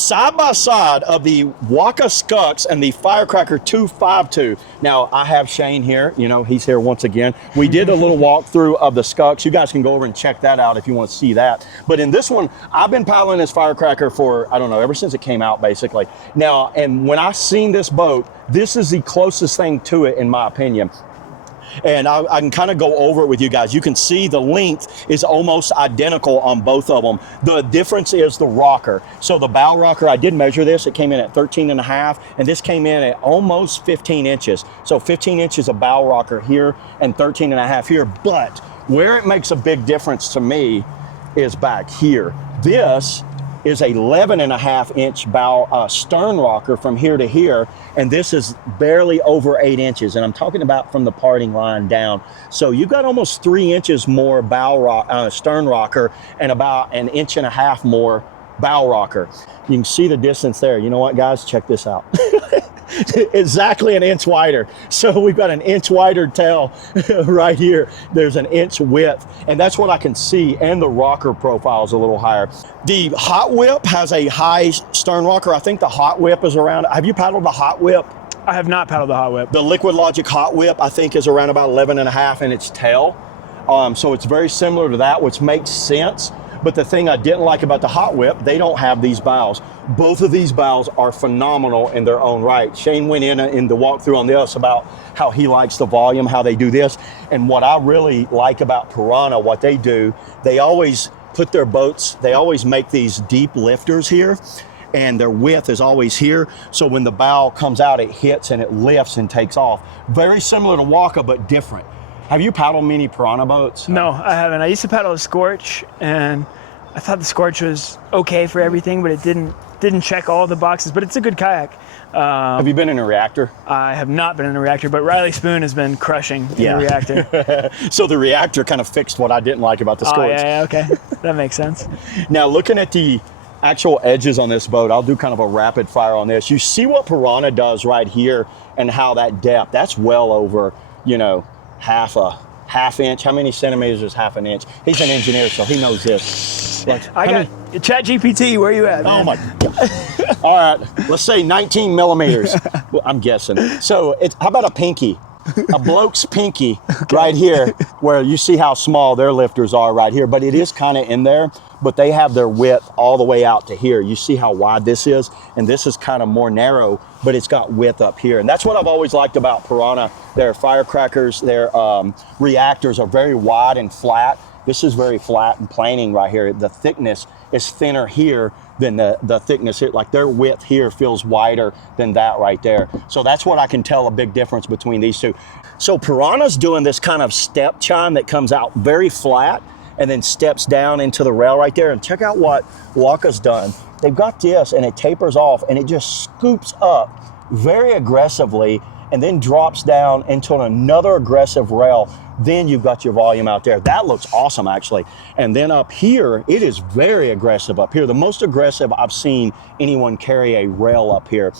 side by side of the Waka Skuxx and the Firecracker 252. Now, I have Shane here. You know, he's here once again. We did a little walkthrough of the Skuxx. You guys can go over and check that out if you want to see that. But in this one, I've been paddling this Firecracker for, I don't know, ever since it came out, basically. Now, and when I seen this boat, this is the closest thing to it, in my opinion. And I can kind of go over it with you guys. You can see the length is almost identical on both of them. The difference is the rocker. So the bow rocker, I did measure this. It came in at 13.5, and this came in at almost 15 inches. So 15 inches of bow rocker here and 13.5 here. But where it makes a big difference to me is back here. This is a 11.5 inch bow stern rocker from here to here, and this is barely over 8 inches, and I'm talking about from the parting line down. So you've got almost 3 inches more stern rocker and about 1.5 inches more bow rocker. You can see the distance there. You know what, guys? Check this out. Exactly 1 inch wider. So we've got 1 inch wider tail right here. There's 1 inch width, and that's what I can see, and the rocker profile is a little higher. The Hot Whip has a high stern rocker. I think the Hot Whip is around, have you paddled the Hot Whip? I have not paddled the Hot Whip. The Liquid Logic Hot Whip, I think, is around about 11.5 in its tail. So it's very similar to that, which makes sense. But the thing I didn't like about the Hot Whip, they don't have these bows. Both of these bows are phenomenal in their own right. Shane went in the walkthrough on this about how he likes the volume, how they do this. And what I really like about Pyranha, what they do, they always put their boats, they always make these deep lifters here, and their width is always here. So when the bow comes out, it hits and it lifts and takes off. Very similar to Waka, but different. Have you paddled many Pyranha boats? No, I haven't. I used to paddle a Scorch, and I thought the Scorch was okay for everything, but it didn't check all the boxes. But it's a good kayak. Have you been in a reactor? I have not been in a reactor, but Riley Spoon has been crushing in a reactor. So the reactor kind of fixed what I didn't like about the Scorch. Oh, yeah, okay. That makes sense. Now, looking at the actual edges on this boat, I'll do kind of a rapid fire on this. You see what Pyranha does right here and how that depth, that's well over, you know, half inch. How many centimeters is half an inch? He's an engineer, so he knows this. I got ChatGPT. Where you at, man? Oh my God. All right, let's say 19 millimeters. Well, I'm guessing. So how about a pinky? A bloke's pinky right here, where you see how small their lifters are right here, but it is kind of in there, but they have their width all the way out to here. You see how wide this is, and this is kind of more narrow, but it's got width up here. And that's what I've always liked about Pyranha. Their firecrackers, their reactors are very wide and flat. This is very flat and planing right here. The thickness is thinner here than the thickness here. Like their width here feels wider than that right there. So that's what I can tell a big difference between these two. So Pyranha's doing this kind of step chime that comes out very flat and then steps down into the rail right there. And check out what Waka's done. They've got this and it tapers off and it just scoops up very aggressively and then drops down into another aggressive rail. Then you've got your volume out there. That looks awesome, actually. And then up here, it is very aggressive up here. The most aggressive I've seen anyone carry a rail up here,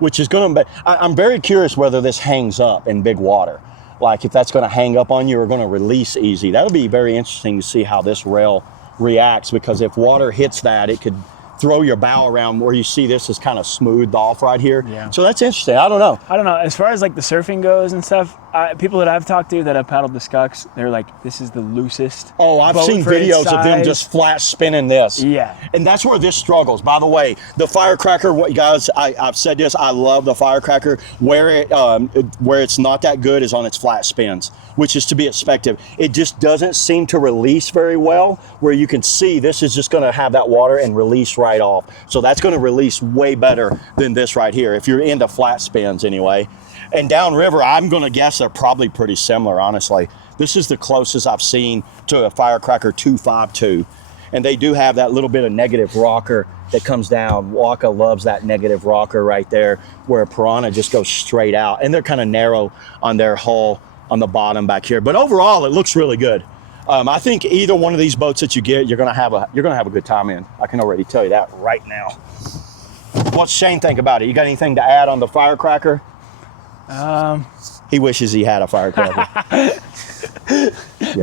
which is gonna be, I'm very curious whether this hangs up in big water. Like if that's gonna hang up on you or gonna release easy. That'll be very interesting to see how this rail reacts, because if water hits that, it could throw your bow around where you see this is kind of smoothed off right here. Yeah. So that's interesting. I don't know. As far as like the surfing goes and stuff, people that I've talked to that have paddled the Skuxx, they're like, this is the loosest. Oh, I've seen videos of them just flat spinning this. Yeah. And that's where this struggles. By the way, the Firecracker, guys, I've said this, I love the Firecracker. Where it's not that good is on its flat spins, which is to be expected. It just doesn't seem to release very well, where you can see this is just gonna have that water and release right off. So that's gonna release way better than this right here, if you're into flat spins anyway. And downriver, I'm gonna guess they're probably pretty similar, honestly. This is the closest I've seen to a Firecracker 252. And they do have that little bit of negative rocker that comes down. Waka loves that negative rocker right there, where Pyranha just goes straight out. And they're kind of narrow on their hull on the bottom back here. But overall, it looks really good. I think either one of these boats that you get, you're gonna have a good time in. I can already tell you that right now. What's Shane think about it? You got anything to add on the Firecracker? He wishes he had a Firecracker.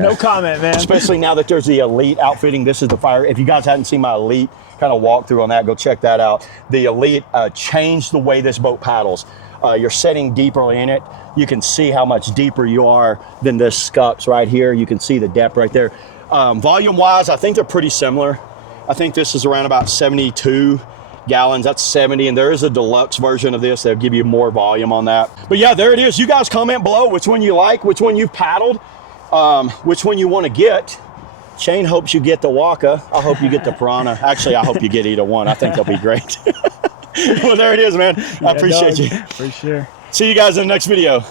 No comment, man. Especially now that there's the Elite outfitting. This is the Fire. If you guys hadn't seen my Elite kind of walkthrough on that, go check that out. The Elite changed the way this boat paddles. You're setting deeper in it. You can see how much deeper you are than this Skuxx right here. You can see the depth right there. Volume wise, I think they're pretty similar. I think this is around about 72 gallons. That's 70, and there is a deluxe version of this that'll give you more volume on that. But yeah, there it is. You guys comment below which one you like, which one you've paddled, which one you want to get. Shane hopes you get the Waka. I hope you get the Piranha. Actually, I hope you get either one. I think they'll be great. Well, there it is, man. I appreciate you. For sure. See you guys in the next video.